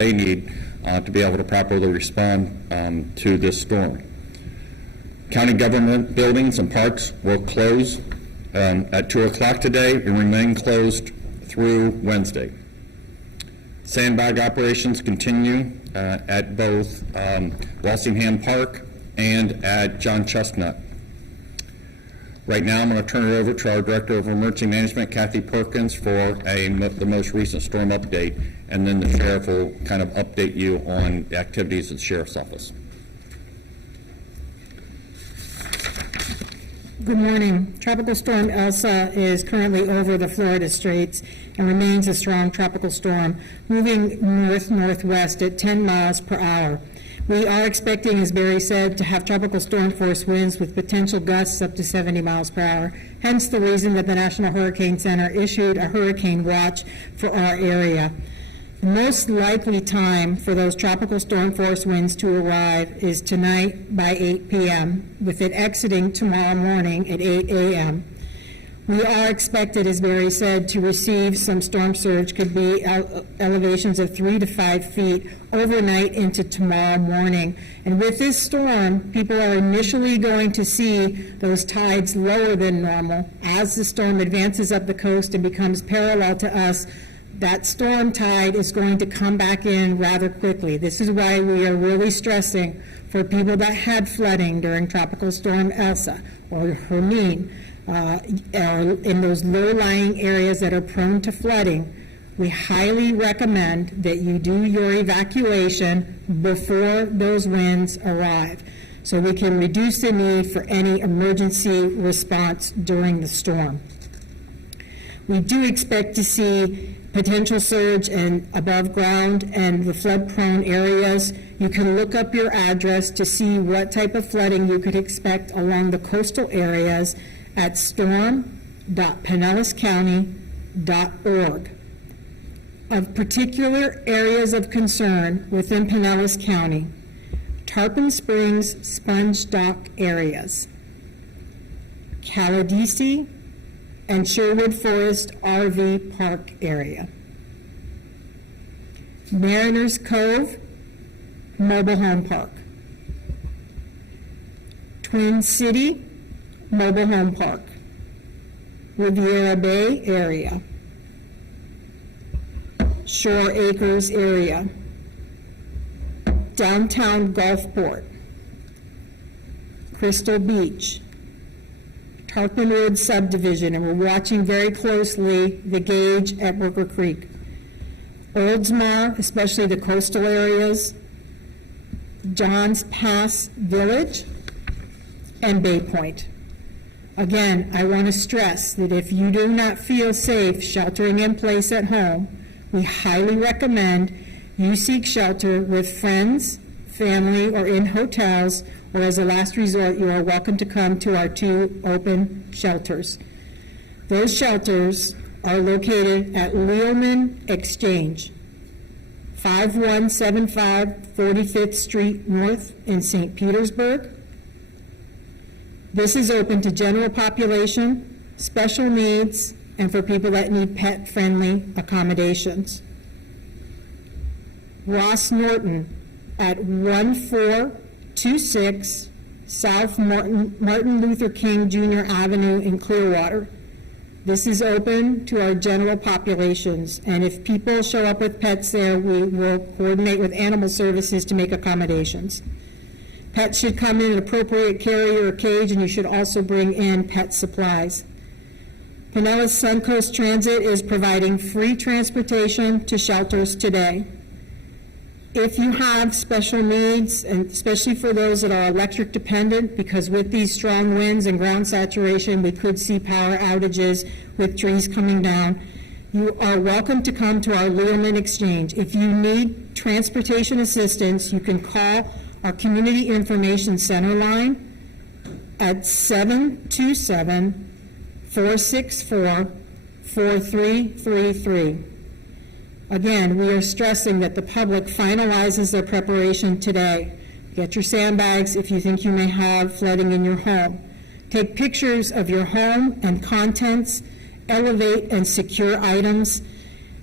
they need to be able to properly respond to this storm. County government buildings and parks will close at 2 o'clock today and remain closed through Wednesday. Sandbag operations continue at both Walsingham Park and at John Chestnut. Right now, I'm going to turn it over to our Director of Emergency Management, Kathy Perkins, for the most recent storm update, and then the Sheriff will kind of update you on the activities at the Sheriff's Office. Good morning. Tropical Storm Elsa is currently over the Florida Straits and remains a strong tropical storm, moving north-northwest at 10 miles per hour. We are expecting, as Barry said, to have tropical storm force winds with potential gusts up to 70 miles per hour, hence the reason that the National Hurricane Center issued a hurricane watch for our area. The most likely time for those tropical storm force winds to arrive is tonight by 8 p.m., with it exiting tomorrow morning at 8 a.m. We are expected, as Barry said, to receive some storm surge, could be elevations of 3 to 5 feet overnight into tomorrow morning. And with this storm, people are initially going to see those tides lower than normal. As the storm advances up the coast and becomes parallel to us, that storm tide is going to come back in rather quickly. This is why we are really stressing for people that had flooding during Tropical Storm Elsa or Hermine, in those low-lying areas that are prone to flooding. We highly recommend that you do your evacuation before those winds arrive, so we can reduce the need for any emergency response during the storm. We do expect to see potential surge and above ground and the flood-prone areas. You can look up your address to see what type of flooding you could expect along the coastal areas at storm.pinellascounty.org. Of particular areas of concern within Pinellas County: Tarpon Springs Sponge Dock areas, Caladisi and Sherwood Forest RV Park area, Mariners Cove Mobile Home Park, Twin City Mobile Home Park, Riviera Bay area, Shore Acres area, Downtown Gulfport, Crystal Beach, Tarpon Wood Subdivision, and we're watching very closely the gauge at Worker Creek, Oldsmar, especially the coastal areas, Johns Pass Village, and Bay Point. Again, I want to stress that if you do not feel safe sheltering in place at home, we highly recommend you seek shelter with friends, family, or in hotels, or as a last resort, you are welcome to come to our 2 open shelters. Those shelters are located at Leoman Exchange, 5175 45th Street North in St. Petersburg. This is open to general population, special needs, and for people that need pet-friendly accommodations. Ross Norton at 1426 South Martin Luther King Jr. Avenue in Clearwater. This is open to our general populations, and if people show up with pets there, we will coordinate with animal services to make accommodations. Pets should come in an appropriate carrier or cage, and you should also bring in pet supplies. Pinellas Suncoast Transit is providing free transportation to shelters today. If you have special needs, and especially for those that are electric dependent, because with these strong winds and ground saturation, we could see power outages with trees coming down, you are welcome to come to our Learman Exchange. If you need transportation assistance, you can call our Community Information Center line at 727-464-4333. Again, we are stressing that the public finalizes their preparation today. Get your sandbags if you think you may have flooding in your home. Take pictures of your home and contents, elevate and secure items.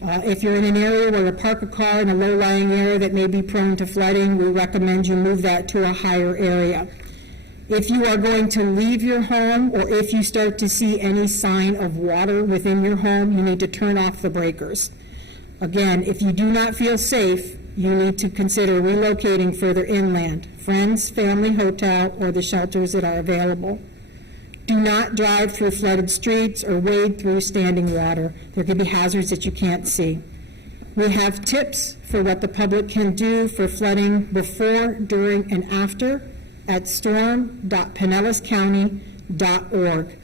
If you're in an area where you park a car in a low-lying area that may be prone to flooding, we recommend you move that to a higher area. If you are going to leave your home, or if you start to see any sign of water within your home, you need to turn off the breakers. Again, if you do not feel safe, you need to consider relocating further inland, friends, family, hotel, or the shelters that are available. Do not drive through flooded streets or wade through standing water. There could be hazards that you can't see. We have tips for what the public can do for flooding before, during, and after at storm.pinellascounty.org.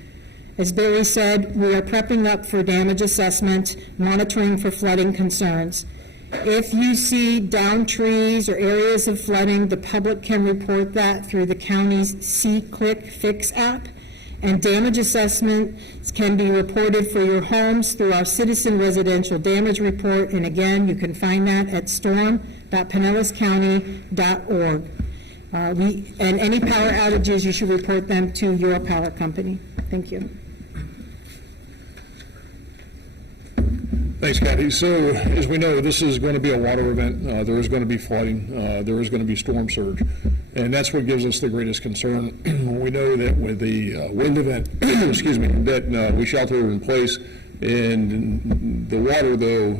As Barry said, we are prepping up for damage assessment, monitoring for flooding concerns. If you see downed trees or areas of flooding, the public can report that through the county's See Click Fix app, and damage assessments can be reported for your homes through our Citizen Residential Damage Report, and again, you can find that at storm.pinellascounty.org. And any power outages, you should report them to your power company. Thank you. Thanks, Kathy. So, as we know, this is going to be a water event. There is going to be flooding. There is going to be storm surge. And that's what gives us the greatest concern. We know that with the wind event, excuse me, that we shelter in place. And the water, though,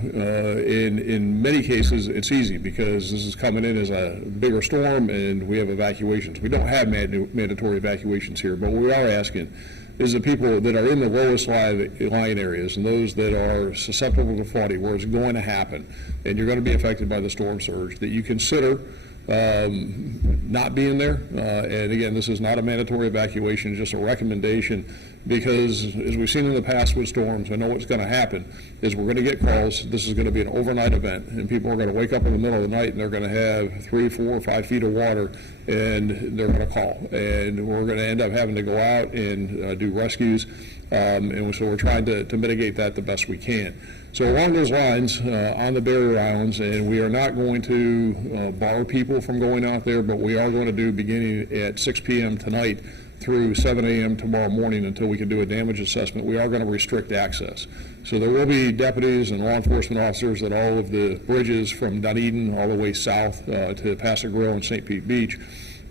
in many cases, it's easy because this is coming in as a bigger storm and we have evacuations. We don't have mandatory evacuations here, but what we are asking is the people that are in the lowest lying areas and those that are susceptible to flooding, where it's going to happen, and you're going to be affected by the storm surge, that you consider not being there. And again, this is not a mandatory evacuation, just a recommendation, because as we've seen in the past with storms, I know what's going to happen is we're going to get calls. This is going to be an overnight event, and people are going to wake up in the middle of the night and they're going to have 3, 4, 5 feet of water, and they're going to call, and we're going to end up having to go out and do rescues. And so we're trying to mitigate that the best we can. So along those lines, on the barrier islands, and we are not going to bar people from going out there, but we are going to do beginning at 6 p.m. tonight through 7 a.m. tomorrow morning until we can do a damage assessment. We are going to restrict access. So there will be deputies and law enforcement officers at all of the bridges from Dunedin all the way south to Paso Grill and St. Pete Beach,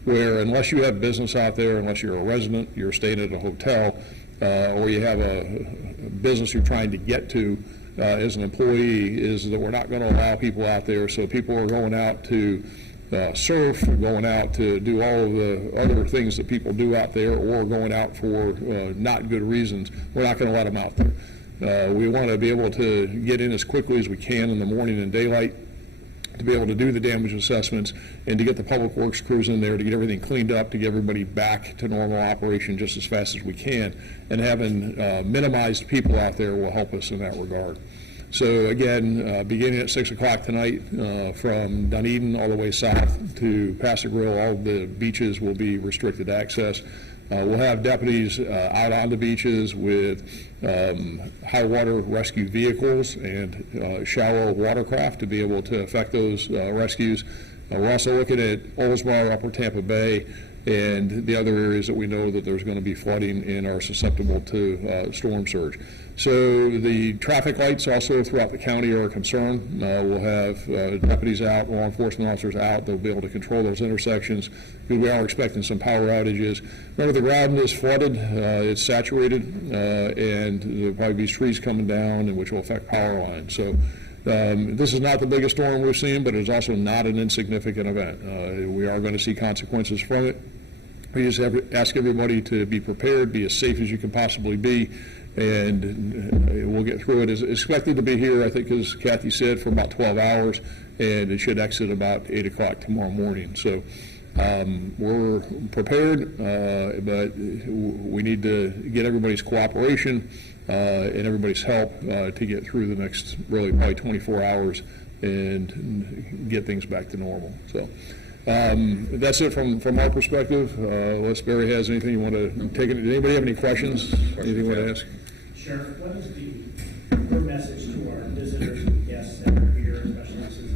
where unless you have business out there, unless you're a resident, you're staying at a hotel, or you have a business you're trying to get to as an employee, is that we're not going to allow people out there. So people are going out to surf, going out to do all of the other things that people do out there, or going out for not good reasons. We're not going to let them out there. We want to be able to get in as quickly as we can in the morning and daylight to be able to do the damage assessments and to get the public works crews in there to get everything cleaned up, to get everybody back to normal operation just as fast as we can. And having minimized people out there will help us in that regard. So again, beginning at 6 o'clock tonight, from Dunedin all the way south to Paso Grill, all of the beaches will be restricted access. We'll have deputies out on the beaches with high water rescue vehicles and shallow watercraft to be able to effect those rescues. We're also looking at Oldsmar, Upper Tampa Bay, and the other areas that we know that there's going to be flooding and are susceptible to storm surge. So the traffic lights also throughout the county are a concern. We'll have deputies out, law enforcement officers out. They'll be able to control those intersections because we are expecting some power outages. Remember, the ground is flooded, it's saturated, and there'll probably be trees coming down, and which will affect power lines. So this is not the biggest storm we've seen, but it's also not an insignificant event. We are going to see consequences from it. We just ask everybody to be prepared, be as safe as you can possibly be, and we'll get through it. It's expected to be here, I think, as Kathy said, for about 12 hours, and it should exit about 8 o'clock tomorrow morning. So we're prepared, but we need to get everybody's cooperation and everybody's help to get through the next, really, probably 24 hours and get things back to normal. So that's it from our perspective. Unless Barry has anything you want to take it. Did anybody have any questions? Anything you want to ask? Sheriff, what is your message to our visitors and guests that are here, especially this is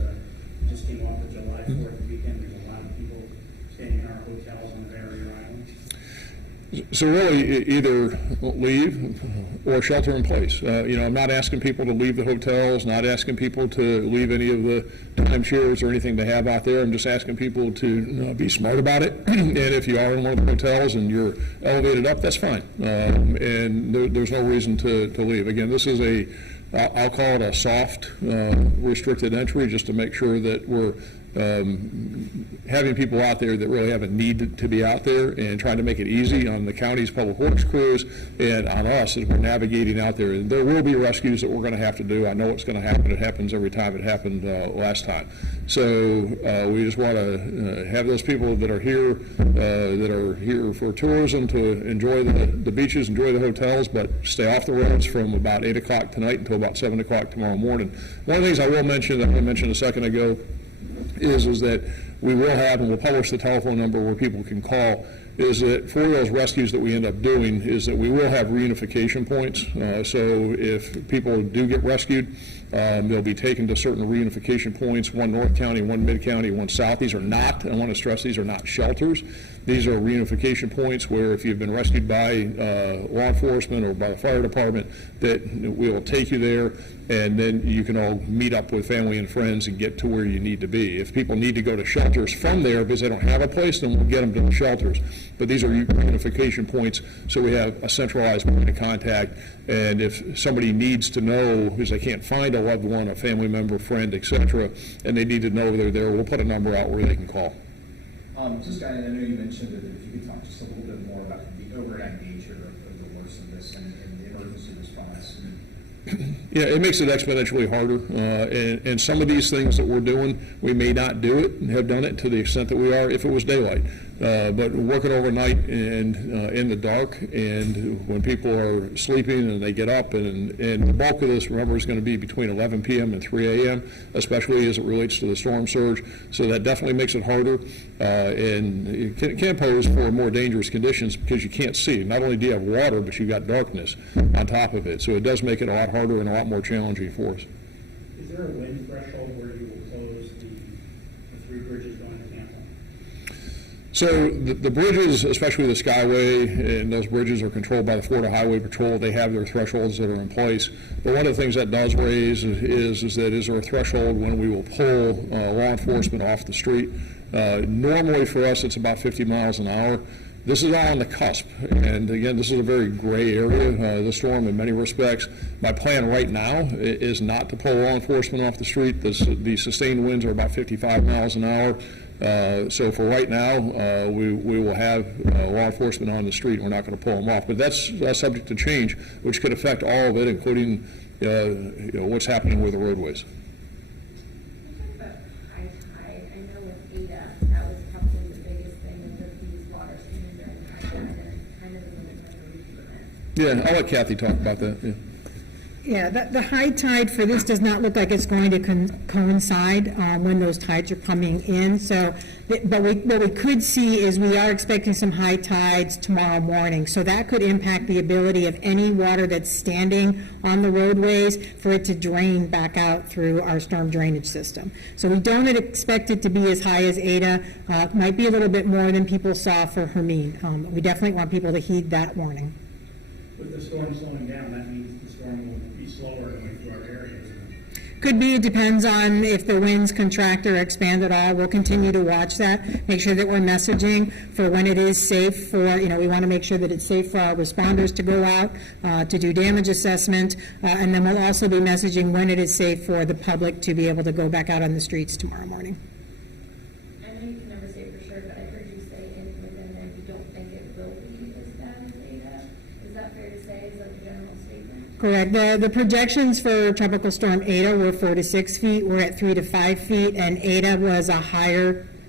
just came off the July 4th weekend. There's a lot of people staying in our hotels on the barrier islands. So really, either leave or shelter in place. I'm not asking people to leave the hotels, not asking people to leave any of the timeshares or anything they have out there. I'm just asking people to be smart about it. And if you are in one of the hotels and you're elevated up, that's fine. And there's no reason to leave. Again, this is I'll call it a soft restricted entry, just to make sure that we're having people out there that really have a need to be out there, and trying to make it easy on the county's public works crews and on us as we're navigating out there. And there will be rescues that we're going to have to do. I know it's going to happen. It happens every time. It happened last time. So we just want to have those people that are here for tourism to enjoy the beaches, enjoy the hotels, but stay off the roads from about 8 o'clock tonight until about 7 o'clock tomorrow morning. One of the things I will mention that I mentioned a second ago is that we will have, and we'll publish the telephone number where people can call, is that for those rescues that we end up doing, is that we will have reunification points. So if people do get rescued, they'll be taken to certain reunification points, one North County, one Mid County, one South. These are not, I want to stress, these are not shelters. These are reunification points where if you've been rescued by law enforcement or by the fire department, that we will take you there, and then you can all meet up with family and friends and get to where you need to be. If people need to go to shelters from there because they don't have a place, then we'll get them to the shelters. But these are reunification points, so we have a centralized point of contact. And if somebody needs to know, because they can't find a loved one, a family member, friend, etc., and they need to know they're there, we'll put a number out where they can call. Just, I know you mentioned that if you could talk just a little bit more about the overnight nature of the worst of this and the emergency response. Yeah, it makes it exponentially harder, and some of these things that we're doing, we may not do it and have done it to the extent that we are if it was daylight. But working overnight and in the dark, and when people are sleeping and they get up, and the bulk of this, remember, is going to be between 11 p.m. and 3 a.m., especially as it relates to the storm surge. So that definitely makes it harder, and it can pose for more dangerous conditions because you can't see. Not only do you have water, but you've got darkness on top of it. So it does make it a lot harder and a lot more challenging for us. Is there a wind threshold where you will close the 3 bridges going to Tampa? So the bridges, especially the Skyway, and those bridges are controlled by the Florida Highway Patrol. They have their thresholds that are in place. But one of the things that does raise is there a threshold when we will pull law enforcement off the street. Normally for us, it's about 50 miles an hour. This is all on the cusp, and again, this is a very gray area, the storm in many respects. My plan right now is not to pull law enforcement off the street. The sustained winds are about 55 miles an hour. So for right now, we will have law enforcement on the street. We're not going to pull them off, but that's subject to change, which could affect all of it, including what's happening with the roadways. About high tide, I know with Ada, that was probably the biggest thing with these water streams during high tide, and kind of the limit of the review event. Yeah, I'll let Kathy talk about that. Yeah. Yeah, the high tide for this does not look like it's going to coincide when those tides are coming in. So, but what we could see is we are expecting some high tides tomorrow morning. So that could impact the ability of any water that's standing on the roadways for it to drain back out through our storm drainage system. So we don't expect it to be as high as Ada. Might be a little bit more than people saw for Hermine. We definitely want people to heed that warning. With the storm slowing down, that means the storm will be slower going through our areas. Could be, it depends on if the winds contract or expand at all. We'll continue to watch that, make sure that we're messaging for when it is safe for, we want to make sure that it's safe for our responders to go out to do damage assessment, and then we'll also be messaging when it is safe for the public to be able to go back out on the streets tomorrow morning. I know you can never say for sure, but I heard you say within there, you don't think it will be as bad as Ada. Is that fair to say, is that the general statement? Correct. The projections for Tropical Storm Ada were 4 to 6 feet. We're at 3 to 5 feet, and Ada was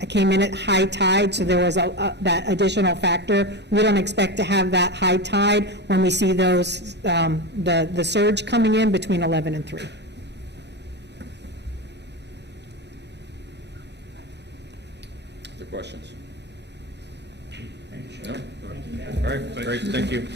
came in at high tide, so there was that additional factor. We don't expect to have that high tide when we see those the surge coming in between 11 and 3. Other questions? Thank you, No? Sheriff. Thank you, Kathy. All right, great, thank you.